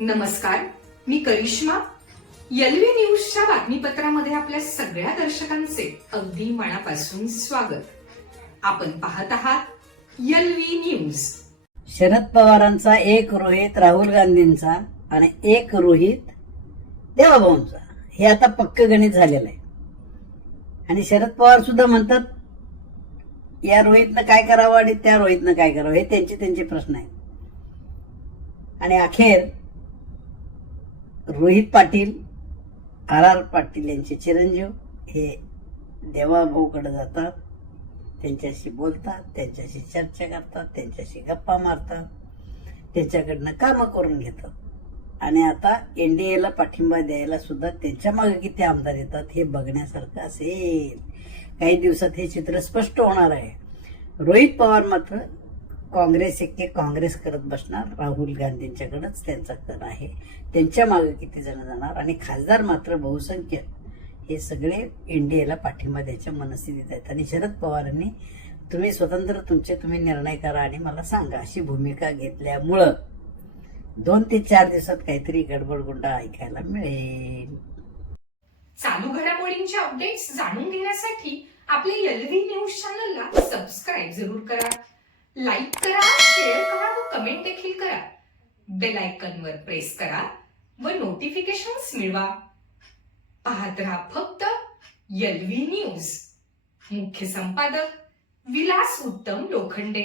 नमस्कार, मी करिश्मा. एलव्ही न्यूजच्या बातमीपत्रामध्ये आपल्या सगळ्या दर्शकांचे अगदी मनापासून स्वागत. आपण पाहत आहात एलव्ही न्यूज. शरद पवारांचा एक रोहित राहुल गांधींचा आणि एक रोहित देवाभाऊंचा, हे आता पक्क गणित झालेलं आहे. आणि शरद पवार सुद्धा म्हणतात या रोहितनं काय करावं आणि त्या रोहितनं काय करावं, हे त्यांचे प्रश्न आहेत. आणि अखेर रोहित पाटील, आर पाटील यांचे चिरंजीव हे देवाभाऊकडे जातात, त्यांच्याशी बोलतात, त्यांच्याशी चर्चा करतात, त्यांच्याशी गप्पा मारतात, त्यांच्याकडनं कामं करून घेतात. आणि आता एनडीएला पाठिंबा द्यायला सुद्धा त्यांच्या मागे किती आमदार येतात हे बघण्यासारखं असेल. काही दिवसात हे चित्र स्पष्ट होणार आहे. रोहित पवार मात्र काँग्रेस करत बसणार, राहुल गांधींच्याकडेच त्यांचा कल आहे, त्यांच्या मागे किती जण जाणार. आणि खासदार मात्र बहुसंख्य हे सगळे एनडीएला पाठिंबा द्यायच्या मनस्थितीत आहेत. आणि शरद पवारांनी तुम्ही स्वतंत्र तुम्ही निर्णय करा आणि मला सांगा अशी भूमिका घेतल्यामुळं 2 ते 4 दिवसात काहीतरी गडबडगुंडा ऐकायला मिळेल. चालू घडामोडींचे अपडेट्स जाणून घेण्यासाठी आपल्या एलव्ही न्यूज चॅनलला सबस्क्राईब जरूर करा, लाईक करा, शेअर करा व कमेंट देखील करा. बेल आयकॉनवर प्रेस करा व नोटिफिकेशन्स मिळवा. पाहत रहा फक्त एलव्ही न्यूज. मुख्य संपादक विलास उत्तम लोखंडे.